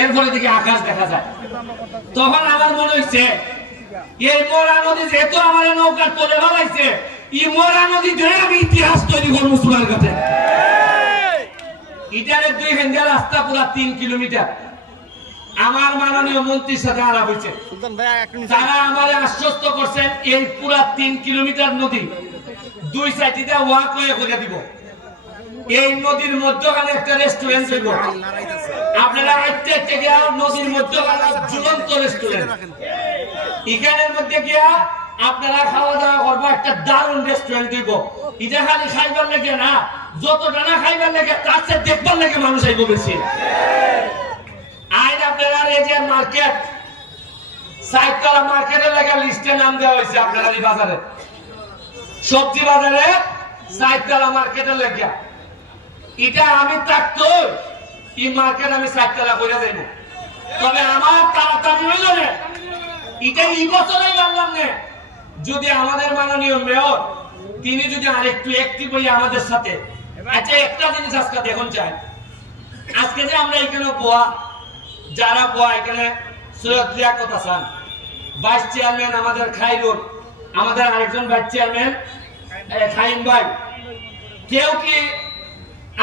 এরপরে দিকে আকাশ দেখা যায়। তখন আমার মনে হইছে এই মরা নদী যেহেতু আমার নৌকার তলে ফেলাইছে, এই মরা নদী ধরে আমি ইতিহাস তৈরি করবো সোনার ঘাটে। ইটারে 2 ঘন্টা রাস্তা পুরা 3 কিলোমিটার। আমার মাননীয় মন্ত্রীর সাথে আলাপ হয়েছে, তারা আমাদের আশ্বস্ত করছেন এই পুরা 3 কিলোমিটার নদী 2 সাইডে ওয়াকওয়ে করে দিব। এই নদীর মধ্যখানে একটা রেস্টুরেন্ট হইব, আপনারা আইতে থেকে নদীর মধ্যখানে ঝুলন্ত রেস্টুরেন্ট, এখানের মধ্যে গিয়া আপনারা খাওয়া দাওয়া করবো, একটা দারুণ রেস্টুরেন্ট দিব। এটা খালি খাইবার লেগে না, যতটা না খাইবার লেগে তার চেয়ে দেখবার লেগে মানুষ আইব বেশি। আইন আপনারা রেজের মার্কেট, সাইতলা মার্কেটের লেগে লিস্টে নাম দেওয়া হয়েছে আপনারা এই বাজারে, সবজি বাজারে সাইতলা মার্কেটের লেগে। এটা আমি থাকতো এই মার্কেট আমি সাইতলা করে যাইব, তবে আমার তাড়াতাড়ি হইল না, এটা এই বছরই জানলাম না। যদি আমাদের মাননীয় মেয়র তিনি যদি আরেকটু অ্যাক্টিভ হই আমাদের সাথে। আচ্ছা, একটা জিনিস আজকে দেখুন চাই, আজকে যে আমরা এখানে বোয়া, যারা বোয়া এখানে সৈয়দ লিয়াকত হাসান ভাইস চেয়ারম্যান, আমাদের খাইরুল, আমাদের আরেকজন ভাইস চেয়ারম্যান খাইম ভাই, কেউ কি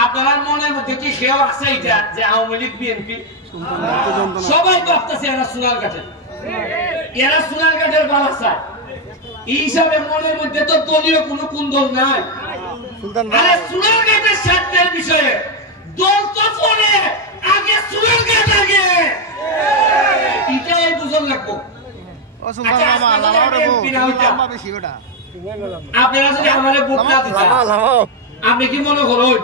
আপনার মনের মধ্যে কি কেউ আছে এটা যে আওয়ামী লীগ বিএনপি? সবাই ভাবতেছে এরা সোনারঘাটের, এরা সোনারঘাটের বালাসা। এই হিসাবে মনের মধ্যে তো দলীয় কোনো কুন্দল নাই। আরে সোনারঘাটের স্বার্থের বিষয়ে দল তো পরে, আগে সোনারঘাট আগে, এটাই বুঝন লাগবো। আপনারা যদি আমাদের ভোট না দিতেন, আপনি কি মনে করুন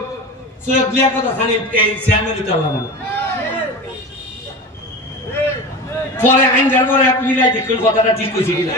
সৈয়দ লিয়াকত হাসান এই চেয়ারম্যান দিতে পারলাম না? পরে আইন যার পরে আপনি কথাটা ঠিক কইছে কিনা?